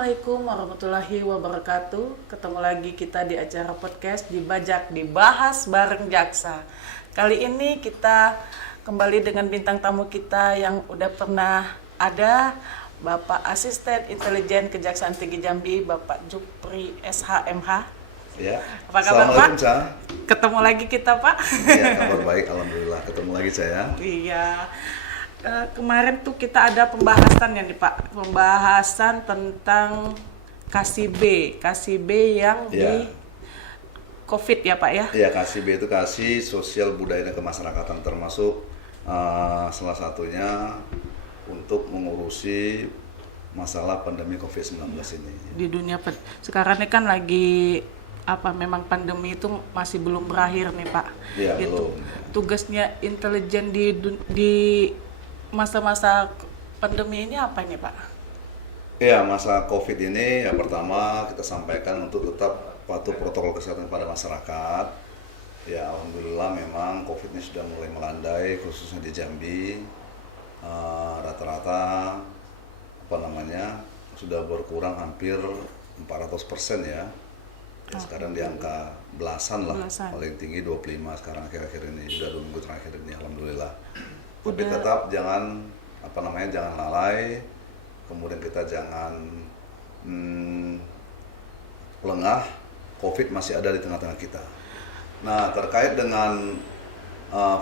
Assalamualaikum warahmatullahi wabarakatuh. Ketemu lagi kita di acara podcast Dibajak Dibahas bareng Jaksa. Kali ini kita kembali dengan bintang tamu kita yang udah pernah ada, Bapak Asisten Intelijen Kejaksaan Tinggi Jambi, Bapak Jupri SHMH. Ya. Apa kabar Pak? Assalamualaikum, Ketemu lagi kita Pak. Iya, kabar baik, alhamdulillah. Ketemu lagi saya. Iya. Kemarin tuh kita ada pembahasan ya nih Pak, pembahasan tentang KSB yang di COVID ya Pak ya? Iya, KSB itu kasih sosial budaya dan kemasyarakatan, termasuk salah satunya untuk mengurusi masalah pandemi COVID-19 ini. Di dunia sekarang ini kan lagi memang pandemi itu masih belum berakhir nih Pak. Iya, itu belum. Tugasnya intelijen di masa-masa pandemi ini apa nih Pak? Iya, masa COVID ini ya pertama kita sampaikan untuk tetap patuh protokol kesehatan pada masyarakat. Ya, alhamdulillah memang COVID ini sudah mulai melandai, khususnya di Jambi. Rata-rata sudah berkurang hampir 400% ya. Sekarang di angka belasan lah, paling tinggi 25 sekarang akhir-akhir ini, sudah 2 minggu terakhir ini, alhamdulillah. Tapi tetap jangan jangan lalai, kemudian kita jangan lengah. COVID masih ada di tengah-tengah kita. Nah, terkait dengan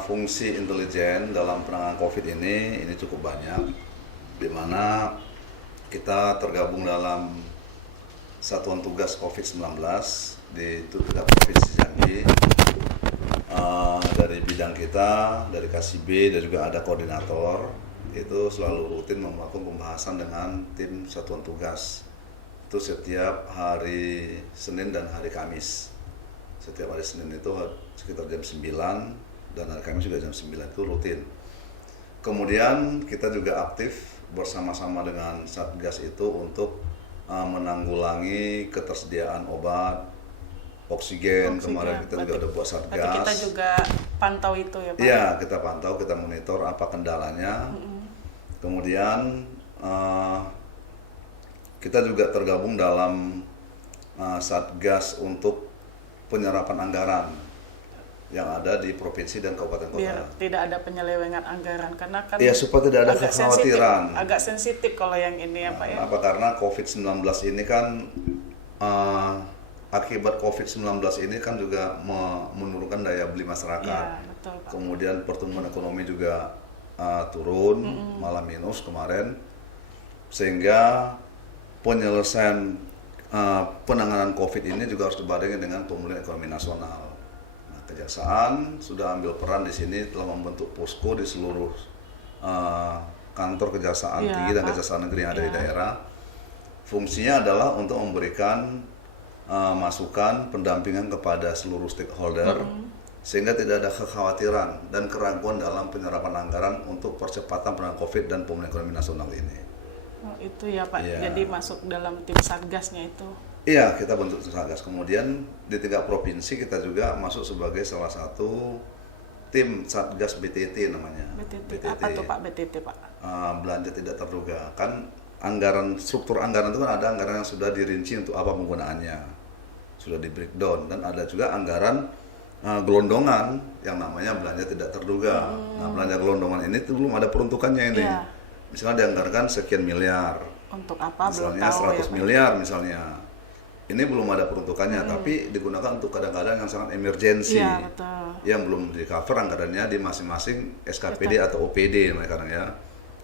fungsi intelijen dalam penanganan COVID ini cukup banyak, di mana kita tergabung dalam Satuan Tugas COVID-19 di tingkat Provinsi Jambi. Dari bidang kita, dari KSB dan juga ada koordinator, itu selalu rutin melakukan pembahasan dengan tim Satuan Tugas. Itu setiap hari Senin dan hari Kamis. Setiap hari Senin itu sekitar jam 9 dan hari Kamis juga jam 9 itu rutin. Kemudian kita juga aktif bersama-sama dengan Satgas itu untuk menanggulangi ketersediaan obat, oksigen. Kemarin kita juga ada buat Satgas. Berarti kita juga pantau itu ya Pak? Iya, kita pantau, kita monitor apa kendalanya. Kemudian kita juga tergabung dalam Satgas untuk penyerapan anggaran yang ada di provinsi dan kabupaten kota. Biar tidak ada penyelewengan anggaran, karena kan ya, supaya tidak ada kekhawatiran. Agak sensitif kalau yang ini ya Pak ya. Apa karena COVID-19 ini kan akibat COVID-19 ini kan juga menurunkan daya beli masyarakat. Ya, betul, Pak. Kemudian pertumbuhan ekonomi juga turun, malah minus kemarin. Sehingga penyelesaian penanganan COVID ini juga harus dibarengi dengan pemulihan ekonomi nasional. Nah, Kejaksaan sudah ambil peran di sini, telah membentuk posko di seluruh kantor Kejaksaan Tinggi dan Kejaksaan Negeri yang ada di daerah. Fungsinya adalah untuk memberikan masukan, pendampingan kepada seluruh stakeholder, sehingga tidak ada kekhawatiran dan keraguan dalam penyerapan anggaran untuk percepatan penanganan COVID dan pemulihan ekonomi nasional ini. Oh, itu ya Pak, jadi masuk dalam tim Satgasnya itu? Iya, kita bentuk Satgas. Kemudian di tingkat provinsi kita juga masuk sebagai salah satu tim Satgas BTT namanya. BTT. Apa tuh Pak BTT Pak? Belanja tidak terduga. Kan struktur anggaran itu kan ada anggaran yang sudah dirinci untuk apa penggunaannya, sudah di breakdown, dan ada juga anggaran gelondongan yang namanya belanja tidak terduga. Nah, belanja gelondongan ini belum ada peruntukannya ini. Misalnya dianggarkan sekian miliar. Untuk apa? Misalnya belum tahu 100 miliar misalnya. Ini belum ada peruntukannya, tapi digunakan untuk kadang-kadang yang sangat emergensi. Iya, betul. Yang belum di-cover anggarannya di masing-masing SKPD atau OPD namanya kadang ya.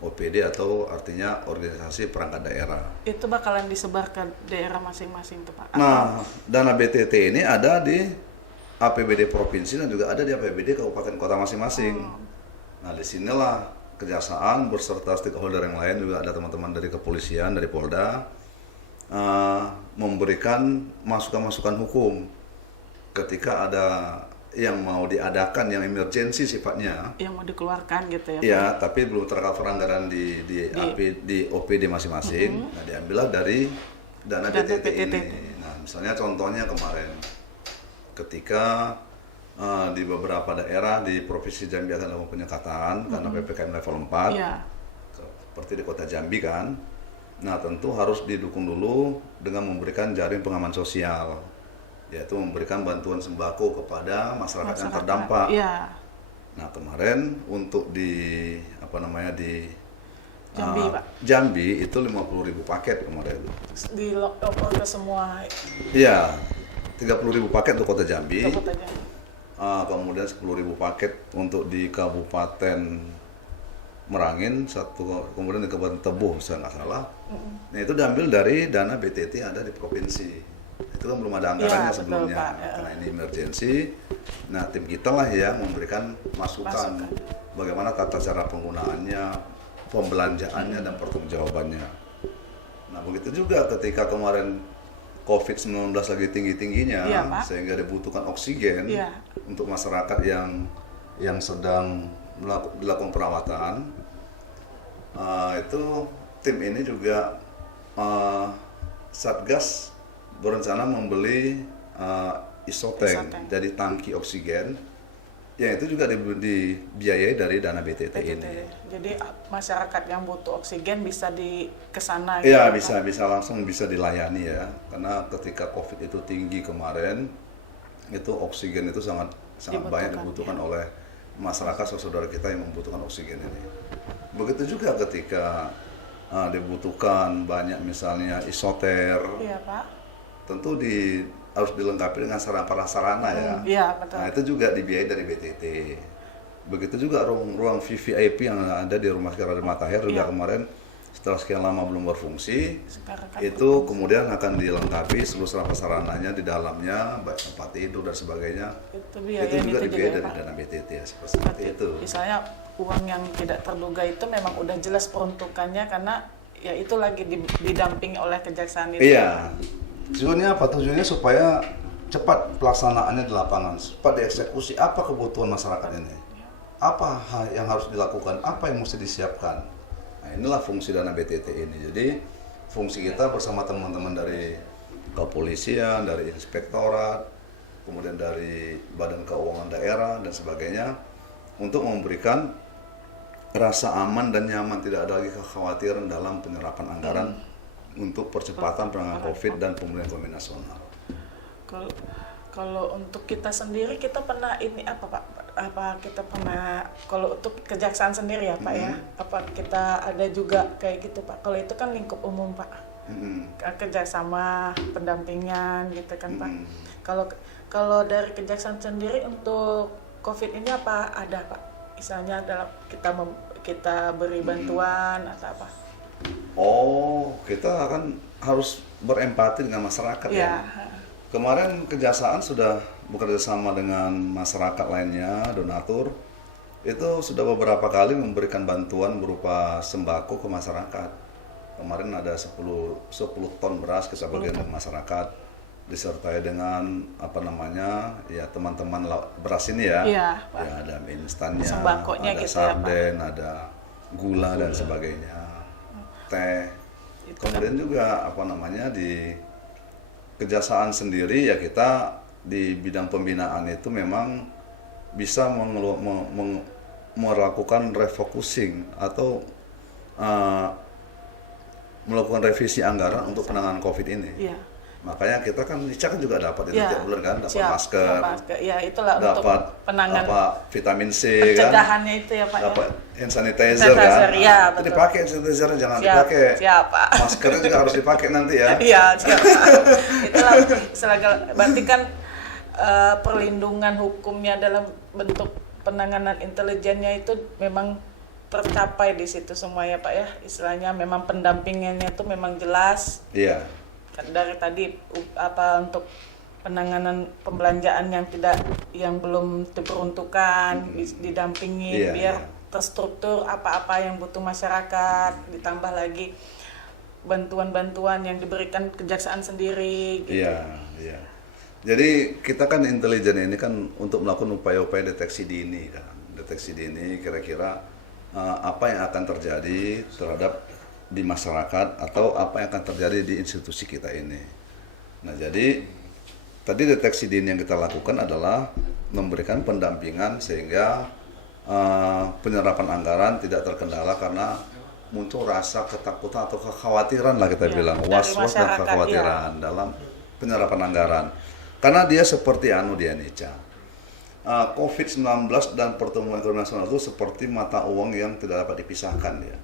OPD atau artinya organisasi perangkat daerah. Itu bakalan disebar ke daerah masing-masing tuh Pak? Nah, dana BTT ini ada di APBD provinsi dan juga ada di APBD kabupaten kota masing-masing. Nah, disinilah Kejaksaan beserta stakeholder yang lain, juga ada teman-teman dari kepolisian, dari Polda, memberikan masukan-masukan hukum ketika ada yang mau diadakan yang emergensi sifatnya, yang mau dikeluarkan gitu ya Pak? Iya, tapi belum tercover anggaran di OPD masing-masing. Nah, diambillah dari dana BTT ini. Nah, misalnya contohnya kemarin ketika di beberapa daerah di Provinsi Jambi akan melakukan penyekatan karena PPKM level 4, seperti di kota Jambi kan, Nah, tentu harus didukung dulu dengan memberikan jaring pengaman sosial, yaitu memberikan bantuan sembako kepada masyarakat yang terdampak. Iya. Nah, kemarin untuk di di Jambi, Pak. Jambi itu 50.000 paket kemarin. Di oper ke semua Iya, 30.000 paket untuk kota Jambi. kota Jambi. Kemudian 10.000 paket untuk di Kabupaten Merangin, kemudian di Kabupaten Tebo, saya nggak salah. Nah, itu diambil dari dana BTT yang ada di provinsi. Itu kan belum ada anggarannya Betul, sebelumnya, Pak. karena ini emergency. Nah, tim kita lah yang memberikan masukan bagaimana tata cara penggunaannya, pembelanjaannya, dan pertanggungjawabannya. Nah, begitu juga ketika kemarin COVID-19 lagi tinggi-tingginya, Iya, Pak. sehingga dibutuhkan oksigen untuk masyarakat yang sedang dilakukan perawatan. Itu tim ini juga Satgas berencana membeli isotank, jadi tangki oksigen, yang itu juga dibiayai dari dana BTT ini. Jadi masyarakat yang butuh oksigen bisa kesana. Iya, gitu, bisa langsung bisa dilayani ya, karena ketika COVID itu tinggi kemarin, itu oksigen itu sangat banyak dibutuhkan oleh masyarakat saudara kita yang membutuhkan oksigen ini. Begitu juga ketika dibutuhkan banyak misalnya isoter, Iya, Pak. tentu harus dilengkapi dengan sarana ya. Iya, betul. Nah, itu juga dibiayai dari BTT. Begitu juga ruang VVIP yang ada di Rumah Sakit Raden Matahir juga kemarin setelah sekian lama belum berfungsi, Sekarang kan itu kemudian akan dilengkapi seluruh sarananya di dalamnya, baik tempat tidur dan sebagainya. Itu juga dibiayai dari dana BTT ya, seperti itu. Misalnya uang yang tidak terduga itu memang udah jelas peruntukannya, karena ya itu lagi didampingi oleh kejaksaan itu. Iya. Tujuannya apa? Tujuannya supaya cepat pelaksanaannya di lapangan, cepat dieksekusi apa kebutuhan masyarakat ini. Apa yang harus dilakukan, apa yang mesti disiapkan. Nah, inilah fungsi dana BTT ini. Jadi fungsi kita bersama teman-teman dari kepolisian, dari inspektorat, kemudian dari Badan Keuangan Daerah dan sebagainya, untuk memberikan rasa aman dan nyaman, tidak ada lagi kekhawatiran dalam penyerapan anggaran untuk percepatan penanganan COVID dan pemulihan ekonomi nasional. Kalau untuk kita sendiri, kita pernah ini apa Pak? Apa kita pernah, kalau untuk kejaksaan sendiri ya Pak ya, apa kita ada juga kayak gitu Pak? Kalau itu kan lingkup umum Pak, kerjasama pendampingan gitu kan Pak. Kalau dari kejaksaan sendiri untuk COVID ini apa ada Pak? Misalnya dalam kita beri bantuan atau apa? Oh, kita akan harus berempati dengan masyarakat ya. Kemarin kejaksaan sudah bekerja sama dengan masyarakat lainnya, donatur, itu sudah beberapa kali memberikan bantuan berupa sembako ke masyarakat. Kemarin ada 10 ton beras ke sebagian masyarakat, disertai dengan ya teman-teman beras ini ya. Iya, Pak. Ya, ada mie instannya, sembakonya ada gitu sarden, ada gula dan sebagainya, teh. Kemudian juga di kejaksaan sendiri ya, kita di bidang pembinaan itu memang bisa melakukan refocusing atau melakukan revisi anggaran untuk penanganan COVID ini. Iya. Makanya kita kan juga dapat itu tiap bulan kan, dapat masker, ya itulah dapat untuk penanganan vitamin C pencegahannya kan, itu ya Pak, dapat ya? hand sanitizer kan, ya, itu dipakai hand sanitizer, jangan dipakai. Siapa? Maskernya juga harus dipakai nanti ya. Iya, siapa? Itulah berarti kan perlindungan hukumnya dalam bentuk penanganan intelijennya itu memang tercapai di situ semua ya Pak ya. Istilahnya memang pendampingannya itu memang jelas. Iya. Dari tadi untuk penanganan pembelanjaan yang belum diperuntukkan, didampingi biar terstruktur apa-apa yang butuh masyarakat, ditambah lagi bantuan-bantuan yang diberikan kejaksaan sendiri gitu. Iya. Jadi kita kan intelijen ini kan untuk melakukan upaya-upaya deteksi dini kan. Deteksi dini kira-kira apa yang akan terjadi terhadap di masyarakat atau apa yang akan terjadi di institusi kita ini. Nah, jadi tadi deteksi dini yang kita lakukan adalah memberikan pendampingan sehingga penyerapan anggaran tidak terkendala karena muncul rasa ketakutan atau kekhawatiran lah kita Ya, bilang, dari was-was dan masyarakat, kekhawatiran dalam penyerapan anggaran. Karena dia seperti dia Nica. COVID-19 dan pertumbuhan ekonomi nasional itu seperti mata uang yang tidak dapat dipisahkan ya.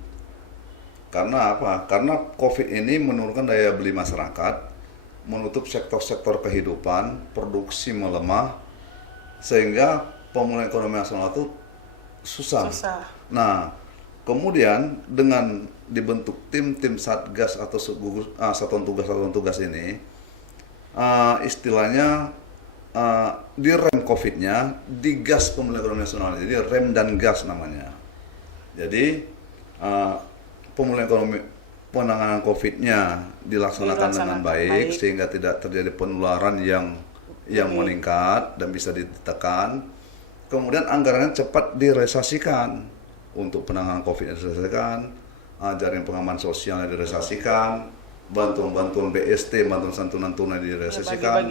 Karena apa? Karena COVID ini menurunkan daya beli masyarakat, menutup sektor-sektor kehidupan, produksi melemah, sehingga pemulihan ekonomi nasional itu susah. Nah, kemudian dengan dibentuk tim satgas atau satuan tugas ini, istilahnya direm COVID-nya, digas pemulihan ekonomi nasional. Jadi rem dan gas namanya. Jadi pemulihan ekonomi, penanganan COVID-nya dilaksanakan dengan baik sehingga tidak terjadi penularan yang meningkat dan bisa ditekan. Kemudian anggarannya cepat direalisasikan untuk penanganan COVID direalisasikan, jaring pengaman sosial direalisasikan, bantuan BST, bantuan santunan tunai direalisasikan,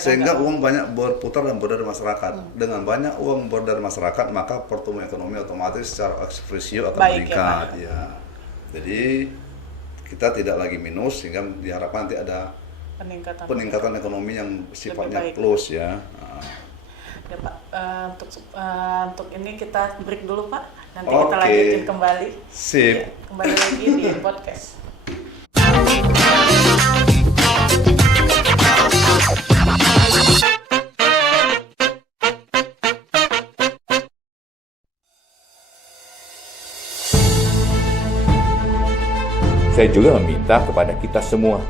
sehingga uang banyak berputar dan beredar di masyarakat. Dengan banyak uang beredar di masyarakat, maka pertumbuhan ekonomi otomatis secara ekspresio akan meningkat. Ya. Jadi kita tidak lagi minus, sehingga diharapkan nanti ada peningkatan ekonomi yang sifatnya close ya. Ya Pak, untuk ini kita break dulu Pak, nanti kita lanjutin kembali. Sip. Ya, kembali lagi di podcast. Saya juga meminta kepada kita semua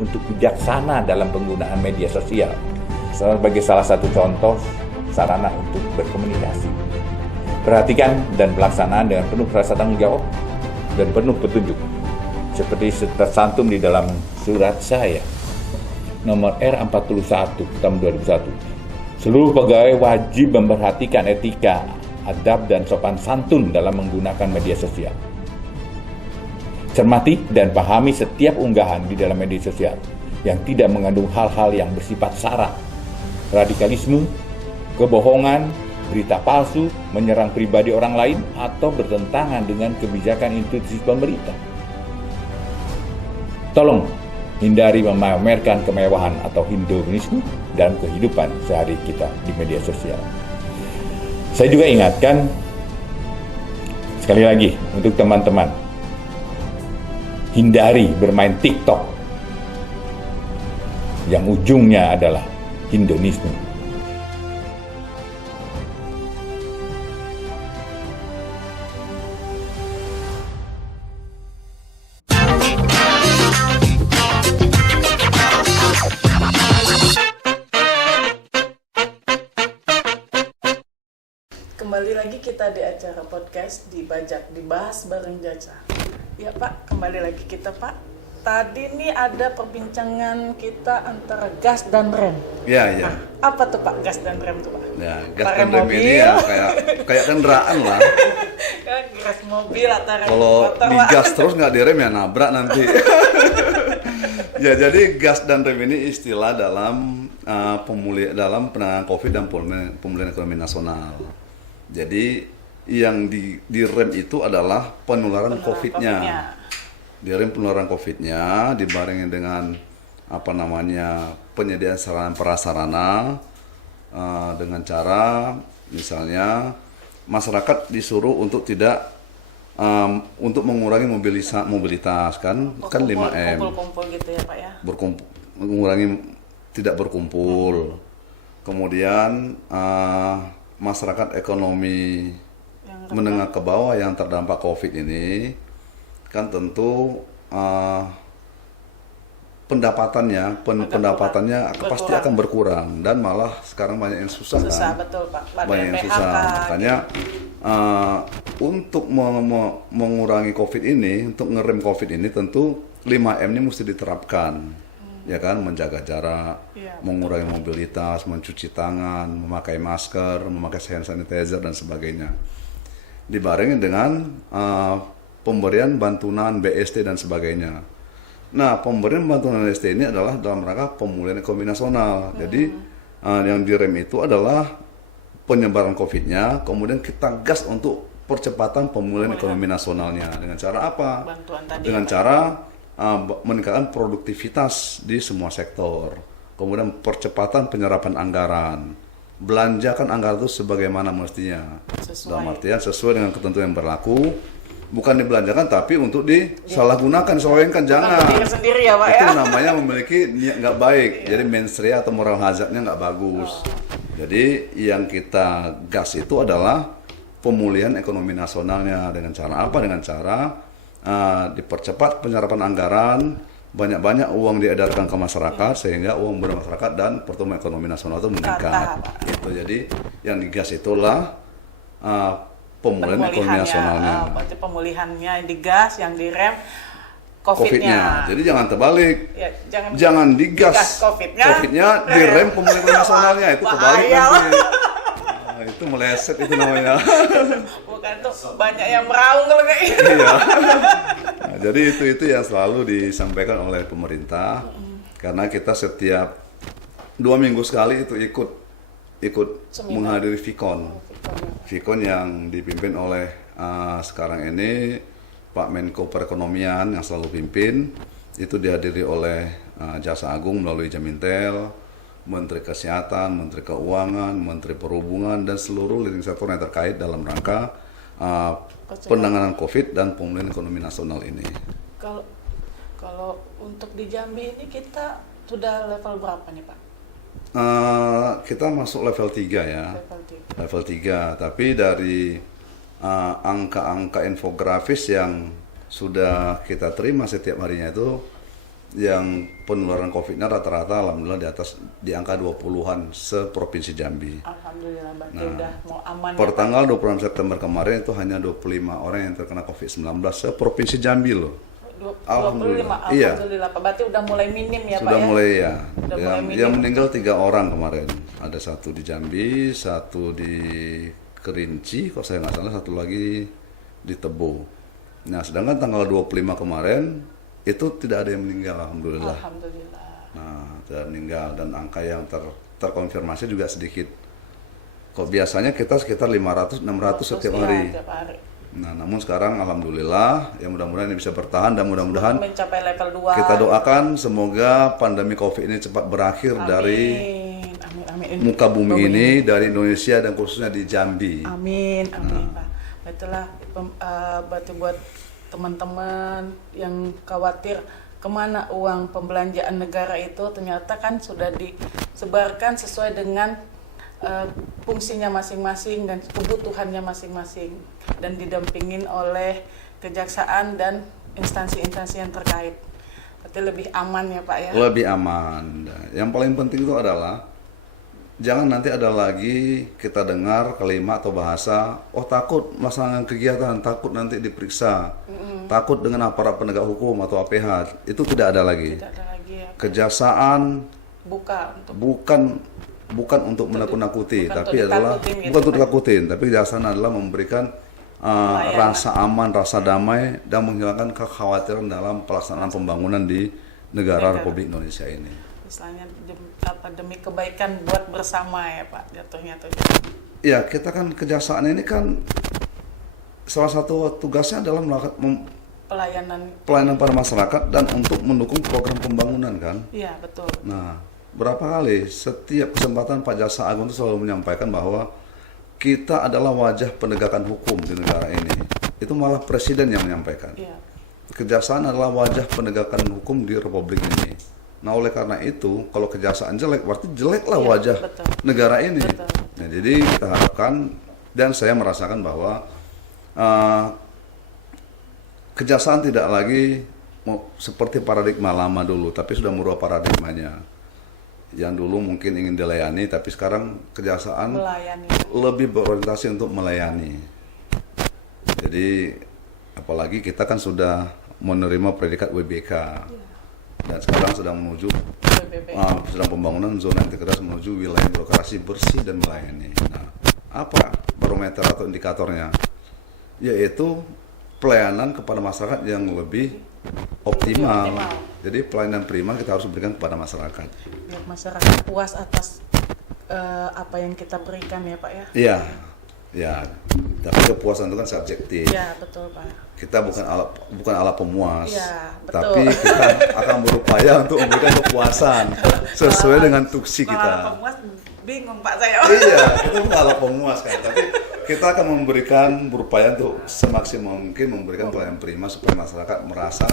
untuk bijaksana dalam penggunaan media sosial sebagai salah satu contoh sarana untuk berkomunikasi. Perhatikan dan pelaksanaan dengan penuh rasa tanggung jawab dan penuh petunjuk, seperti tersantum di dalam surat saya nomor R41 tahun 2001. Seluruh pegawai wajib memperhatikan etika, adab, dan sopan santun dalam menggunakan media sosial. Cermati dan pahami setiap unggahan di dalam media sosial yang tidak mengandung hal-hal yang bersifat sara, radikalisme, kebohongan, berita palsu, menyerang pribadi orang lain, atau bertentangan dengan kebijakan institusi pemerintah. Tolong hindari memamerkan kemewahan atau hedonisme dalam kehidupan sehari kita di media sosial. Saya juga ingatkan sekali lagi untuk teman-teman, hindari bermain TikTok yang ujungnya adalah hedonisme. Kembali lagi kita di acara podcast dibahas bareng Jaca. Ya Pak, kembali lagi kita Pak. Tadi nih ada perbincangan kita antara gas dan rem. Iya. Nah, apa tuh Pak gas dan rem tuh Pak? Ya, gas dan rem ini ya kayak kendaraan lah. Gas mobil atau rem Kalau motor, digas terus nggak direm ya nabrak nanti. Ya, jadi gas dan rem ini istilah dalam dalam penanganan COVID dan pemulihan ekonomi nasional. Jadi yang direm itu adalah penularan COVID-nya. Direm penularan COVID-nya dibarengi dengan penyediaan sarana prasarana dengan cara misalnya masyarakat disuruh untuk tidak untuk mengurangi mobilitas kan 5M. Kumpul-kumpul gitu ya Pak ya. Mengurangi tidak berkumpul. Kemudian masyarakat ekonomi menengah ke bawah yang terdampak COVID ini kan tentu pendapatannya pasti akan berkurang dan malah sekarang banyak yang susah kan. Betul Pak. Banyak yang susah. Makanya untuk mengurangi COVID ini, untuk ngerem COVID ini tentu 5M ini mesti diterapkan. Ya kan, menjaga jarak, mengurangi mobilitas, mencuci tangan, memakai masker, memakai hand sanitizer dan sebagainya. Dibarengi dengan pemberian bantuan BST dan sebagainya. Nah, pemberian bantuan BST ini adalah dalam rangka pemulihan ekonomi nasional. Jadi yang direm itu adalah penyebaran COVID-nya, kemudian kita gas untuk percepatan pemulihan ekonomi nasionalnya. Dengan cara apa? Bantuan tadi. Dengan cara meningkatkan produktivitas di semua sektor. Kemudian percepatan penyerapan anggaran. Belanjakan anggaran itu sebagaimana mestinya. Dalam artian sesuai dengan ketentuan yang berlaku. Bukan dibelanjakan tapi untuk disalahgunakan, diselewengkan, jangan. Diri sendiri ya Pak Itu ya. namanya memiliki niat nggak baik. Jadi mensrea atau moral hazardnya nggak bagus. Jadi yang kita gas itu adalah pemulihan ekonomi nasionalnya. Dengan cara apa? Dengan cara dipercepat penyerapan anggaran, banyak-banyak uang diedarkan ke masyarakat sehingga uang bermasyarakat dan pertumbuhan ekonomi nasional itu meningkat. Gitu. Jadi yang digas itulah pemulihan ekonomi nasionalnya. Berarti pemulihannya yang digas, yang direm COVID-nya. Jadi jangan terbalik. Ya, jangan digas COVID-nya, direm pemulihan ekonomi nasionalnya. Itu kebalik nanti. Nah, itu meleset itu namanya. Bukan tuh banyak yang meraung kalau kayak gitu. Iya. Nah, jadi itu yang selalu disampaikan oleh pemerintah. Karena kita setiap 2 minggu sekali itu ikut menghadiri Vikon. Vikon yang dipimpin oleh sekarang ini Pak Menko Perekonomian yang selalu pimpin. Itu dihadiri oleh Jaksa Agung melalui Jamintel, Menteri Kesehatan, Menteri Keuangan, Menteri Perhubungan, dan seluruh leading sektor yang terkait dalam rangka penanganan COVID dan pemulihan ekonomi nasional ini. Kalau untuk di Jambi ini kita sudah level berapa nih Pak? Kita masuk level 3 ya. Level 3, tapi dari angka-angka infografis yang sudah kita terima setiap harinya itu yang penularan COVID-nya rata-rata alhamdulillah di angka 20-an seprovinsi Jambi. Alhamdulillah, berarti udah mau aman. Per tanggal 26 September kemarin itu hanya 25 orang yang terkena COVID-19 seprovinsi Jambi loh. 25, alhamdulillah Pak. Berarti udah mulai minim ya Pak ya? Sudah mulai ya. Mulai yang meninggal 3 orang kemarin. Ada 1 di Jambi, 1 di Kerinci, kalau saya nggak salah, 1 lagi di Tebo. Nah, sedangkan tanggal 25 kemarin itu tidak ada yang meninggal, alhamdulillah. Alhamdulillah. Nah, tidak meninggal dan angka yang terkonfirmasi juga sedikit. Kok biasanya kita sekitar 500-600 setiap hari. Nah, namun sekarang alhamdulillah, ya mudah-mudahan ini bisa bertahan dan mudah-mudahan mencapai level 2. Kita doakan semoga pandemi COVID ini cepat berakhir dari muka bumi ini, dari Indonesia dan khususnya di Jambi. Amin, Pak. Itulah berarti buat teman-teman yang khawatir kemana uang pembelanjaan negara itu, ternyata kan sudah disebarkan sesuai dengan fungsinya masing-masing dan kebutuhannya masing-masing dan didampingin oleh kejaksaan dan instansi-instansi yang terkait. Berarti lebih aman ya Pak ya? Lebih aman. Yang paling penting itu adalah jangan nanti ada lagi kita dengar kalimat atau bahasa, oh takut melaksanakan kegiatan, takut nanti diperiksa, takut dengan aparat penegak hukum atau APH. Itu tidak ada lagi. Tidak ada lagi ya. Kejaksaan bukan untuk menakut-nakuti, tapi adalah bukan untuk ditakutin, tapi kejaksaan adalah memberikan rasa aman, rasa damai, dan menghilangkan kekhawatiran dalam pelaksanaan pembangunan di negara Republik Indonesia ini. Misalnya demi kebaikan buat bersama ya Pak, jatuhnya tuh. Ya, kita kan kejaksaan ini kan salah satu tugasnya adalah melakukan pelayanan pada masyarakat dan untuk mendukung program pembangunan kan. Iya, betul. Nah, berapa kali setiap kesempatan Pak Jaksa Agung itu selalu menyampaikan bahwa kita adalah wajah penegakan hukum di negara ini. Itu malah Presiden yang menyampaikan. Iya. Kejaksaan adalah wajah penegakan hukum di Republik ini. Nah, oleh karena itu, kalau kejaksaan jelek, berarti jeleklah wajah negara ini. Nah, jadi kita harapkan, dan saya merasakan bahwa kejaksaan tidak lagi seperti paradigma lama dulu, tapi sudah merubah paradigmanya. Yang dulu mungkin ingin dilayani, tapi sekarang kejaksaan lebih berorientasi untuk melayani. Jadi, apalagi kita kan sudah menerima predikat WBK. Dan sekarang sedang menuju sedang pembangunan zona integrasi menuju wilayah birokrasi bersih dan melayani. Nah, apa barometer atau indikatornya? Yaitu pelayanan kepada masyarakat yang lebih optimal. Jadi pelayanan prima kita harus berikan kepada masyarakat. Biar masyarakat puas atas apa yang kita berikan ya Pak ya. Iya. Ya, tapi kepuasan itu kan subjektif. Ya, betul Pak. Kita bukan alat pemuas, Iya, betul. tapi kita akan berupaya untuk memberikan kepuasan sesuai dengan tuksi Kalau kita. pemuas bingung Pak saya. Iya, kita bukan alat pemuas kan, tapi kita akan berupaya untuk semaksimal mungkin memberikan pelayanan prima supaya masyarakat merasa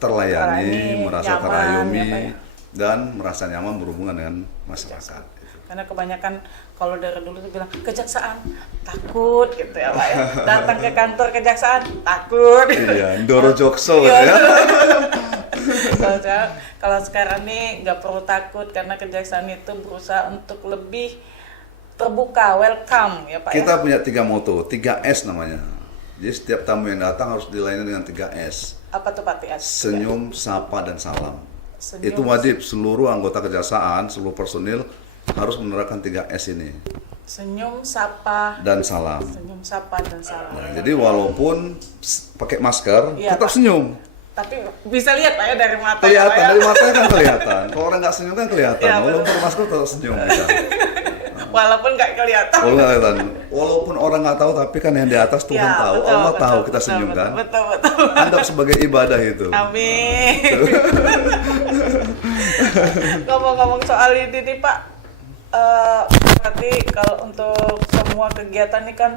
terlayani, merasa nyaman, terayomi, ya, Pak, ya. dan merasa nyaman berhubungan dengan masyarakat. Karena kebanyakan kalau dari dulu tuh bilang kejaksaan takut gitu ya Pak ya. Datang ke kantor kejaksaan takut. Iya, Ndoro Jokso Iya. ya. Kalau sekarang nih nggak perlu takut karena kejaksaan itu berusaha untuk lebih terbuka, welcome ya Pak Kita ya. punya 3 moto, 3S namanya. Jadi setiap tamu yang datang harus dilayani dengan 3S. Apa tuh Pak Tias? Senyum, sapa, dan salam. Senyum. Itu wajib seluruh anggota kejaksaan, seluruh personil harus menerapkan 3S ini. Senyum, sapa, Dan salam. senyum, sapa dan salam. Nah, jadi walaupun pakai masker, Iya, tetap Pak. senyum. Tapi bisa lihat Pak ya dari mata ya, Pak Kelihatan, ya. dari matanya kan kelihatan. Kalau orang nggak senyum kan kelihatan. Iya, Walaupun betul. pakai masker tetap senyum. Kita. Walaupun nggak kelihatan. Walaupun nggak kelihatan. Walaupun orang nggak tahu, tapi kan yang di atas Tuhan Ya, tahu. betul, Allah betul, tahu kita betul, senyum betul, kan. Betul. Anggap sebagai ibadah itu. Amin. Ngomong-ngomong soal ini nih Pak, berarti kalau untuk semua kegiatan nih kan,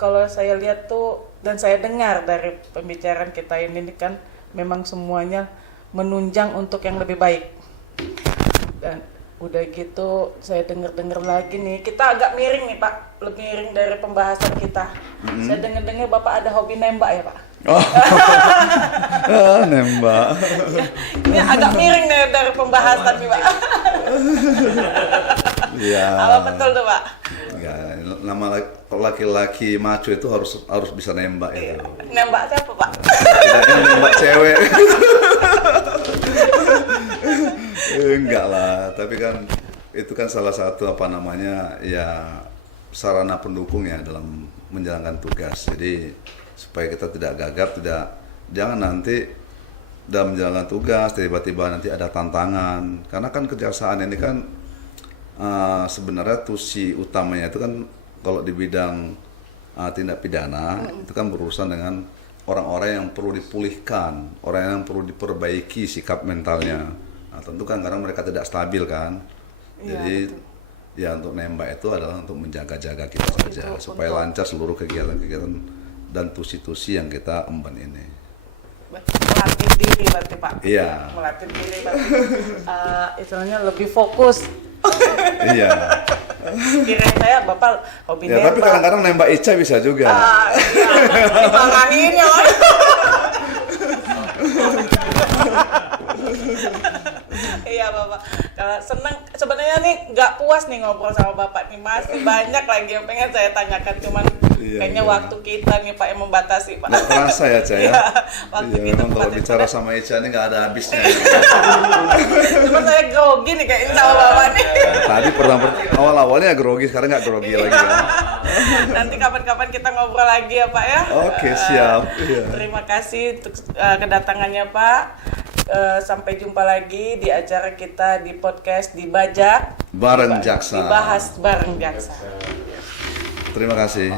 kalau saya lihat tuh dan saya dengar dari pembicaraan kita ini nih kan, memang semuanya menunjang untuk yang lebih baik. Dan udah gitu saya dengar-dengar lagi nih, kita agak miring nih Pak, lebih miring dari pembahasan kita. Saya dengar-dengar Bapak ada hobi nembak ya Pak? Oh, nembak. Ini agak miring nih dari pembahasan nih Pak. Iya. Apa betul tuh Pak? Ya, nama laki-laki maco itu harus bisa nembak itu. Nembak siapa Pak? Tidaknya nembak cewek. Enggak lah, tapi kan itu kan salah satu ya sarana pendukung ya dalam menjalankan tugas. Jadi supaya kita tidak gagap, jangan nanti dalam menjalankan tugas tiba-tiba nanti ada tantangan. Karena kan kejaksaan ini kan sebenarnya tusi utamanya itu kan kalau di bidang tindak pidana itu kan berurusan dengan orang-orang yang perlu dipulihkan, orang yang perlu diperbaiki sikap mentalnya. Nah, tentu kan karena mereka tidak stabil kan. Iya, Jadi betul. ya untuk nembak itu adalah untuk menjaga-jaga kita saja supaya lancar seluruh kegiatan-kegiatan dan tusi-tusi yang kita emban ini. Melatih diri berarti Pak? Iya. Melatih diri berarti istilahnya lebih fokus. Iya. Kirain saya Bapak hobi Ya, nembak. tapi kadang-kadang nembak Ica bisa juga. Iya. Dimarahin ya. Iya Bapak, kalau senang sebenarnya nih nggak puas nih ngobrol sama Bapak nih, masih banyak lagi yang pengen saya tanyakan, cuman Iya, kayaknya iya. waktu kita nih Pak yang membatasi Pak. Nggak terasa ya, Ca ya? Iya, waktu Iya, kita memang kalau membatasi. bicara sama Ica ini nggak ada habisnya. Cuman saya grogi nih kayaknya sama Bapak nih. Tadi awal-awalnya grogi, sekarang nggak grogi lagi kan? Nanti kapan-kapan kita ngobrol lagi ya Pak ya. Oke, siap. Iya. Terima kasih untuk kedatangannya Pak. Sampai jumpa lagi di acara kita di podcast Dibajak Bareng Jaksa. Dibahas bareng Jaksa. Terima kasih.